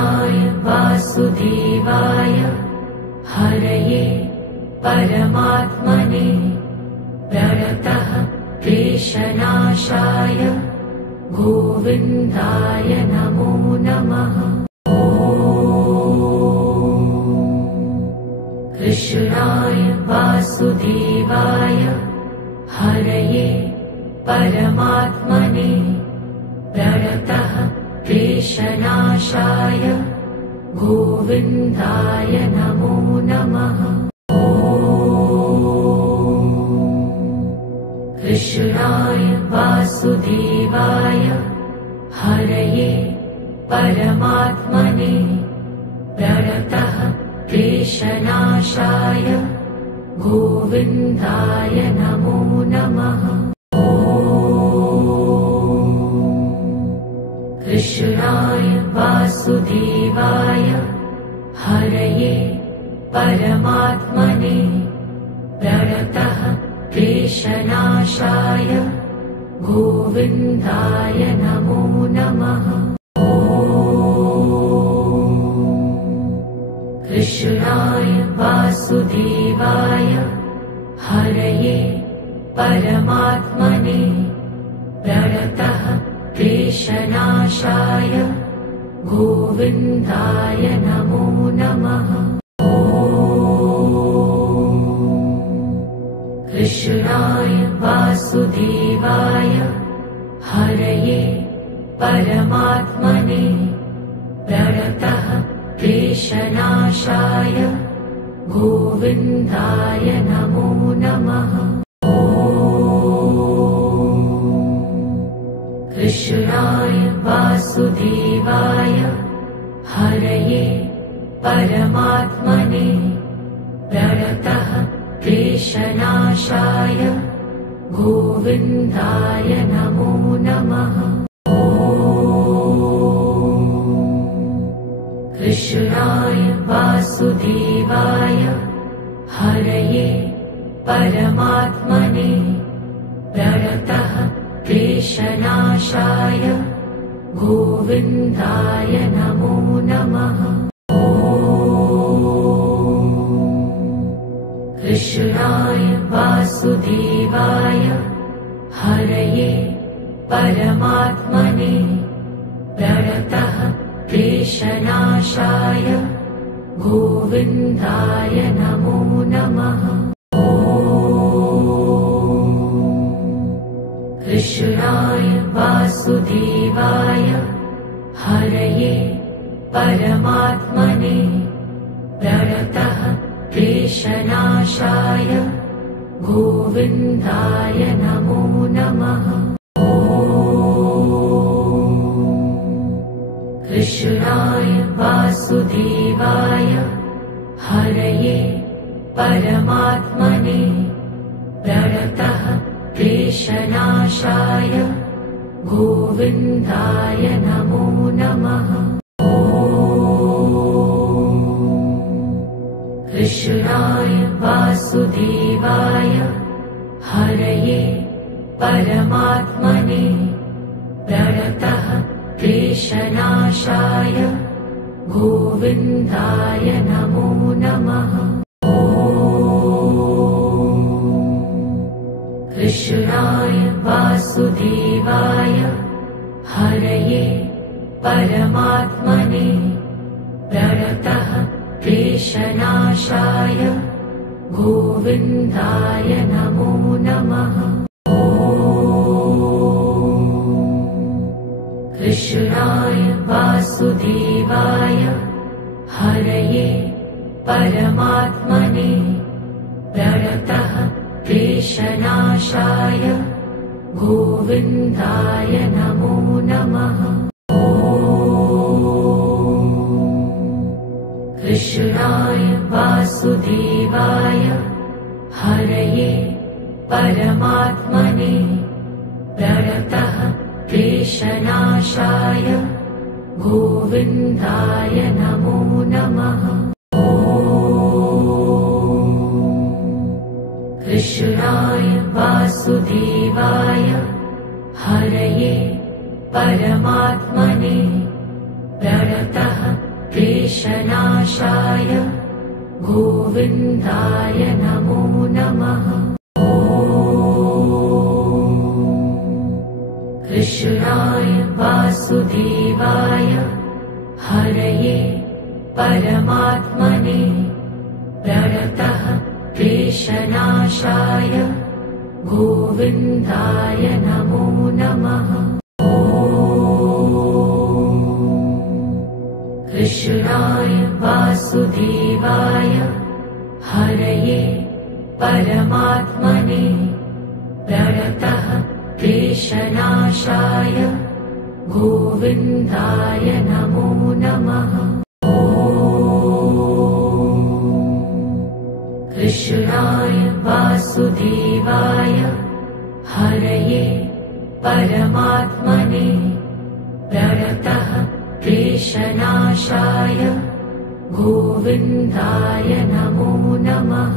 कृष्णाय वासुदेवाय हरये परमात्मने प्रणतः क्लेशनाशाय गोविन्दाय नमो नमः। कृष्णाय वासुदेवाय हरये परमात्मने प्रणतः क्लेशनाशाय गोविन्दाय नमो नमः। कृष्णाय वासुदेवाय हरये परमात्मने प्रणतः क्लेशनाशाय गोविन्दाय नमो नमः। कृष्णाय वासुदेवाय हरये परमात्मने प्रणतः क्लेशनाशाय गोविन्दाय नमो नमः। कृष्णाय वासुदेवाय हरये परमात्मने प्रणतः क्लेशनाशाय गोविन्दाय नमो नमः। कृष्णाय वासुदेवाय हरये परमात्मने प्रणतः क्लेशनाशाय गोविन्दाय नमो नमः। कृष्णाय वासुदेवाय हरये परमात्मने प्रणतः क्लेशनाशाय गोविन्दाय नमो नमः। कृष्णाय वासुदेवाय हरये परमात्मने प्रणतः क्लेशनाशाय गोविन्दाय नमो नमः। कृष्णाय वासुदेवाय हरये परमात्मने प्रणतः क्लेशनाशाय गोविन्दाय नमो नमः। कृष्णाय वासुदेवाय हरये परमात्मने प्रणतः क्लेशनाशाय गोविन्दाय नमो नमः। कृष्णाय वासुदेवाय हरये परमात्मने प्रणतः क्लेशनाशाय गोविन्दाय नमो नमः। कृष्णाय वासुदेवाय हरये परमात्मने प्रणतः क्लेशनाशाय गोविन्दाय नमो नमः। कृष्णाय वासुदेवाय हरये परमात्मने प्रणतः क्लेशनाशाय गोविन्दाय नमो नमः। कृष्णाय वासुदेवाय हरये परमात्मने प्रणतः क्लेशनाशाय गोविन्दाय नमो नमः। कृष्णाय वासुदेवाय हरये परमात्मने प्रणतः क्लेशनाशाय गोविन्दाय नमो नमः। कृष्णाय वासुदेवाय हरये परमात्मने प्रणतः क्लेशनाशाय गोविन्दाय नमो नमः। कृष्णाय वासुदेवाय हरये परमात्मने प्रणतः क्लेशनाशाय गोविन्दाय नमो नमः। कृष्णाय वासुदेवाय हरये परमात्मने प्रणतः क्लेशनाशाय गोविन्दाय नमो नमः। कृष्णाय वासुदेवाय हरये परमात्मने प्रणतः क्लेशनाशाय गोविन्दाय नमो नमः।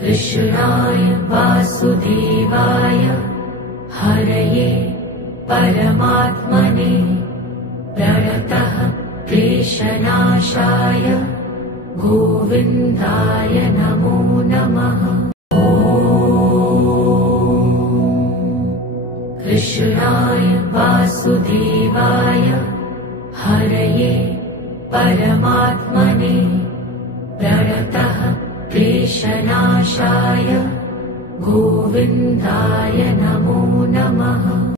कृष्णाय वासुदेवाय हरये परमात्मने प्रणतः क्लेशनाशाय गोविन्दाय नमो नमः। कृष्णाय वासुदेवाय हरये परमात्मने प्रणतः क्लेशनाशाय गोविन्दाय नमो नमः।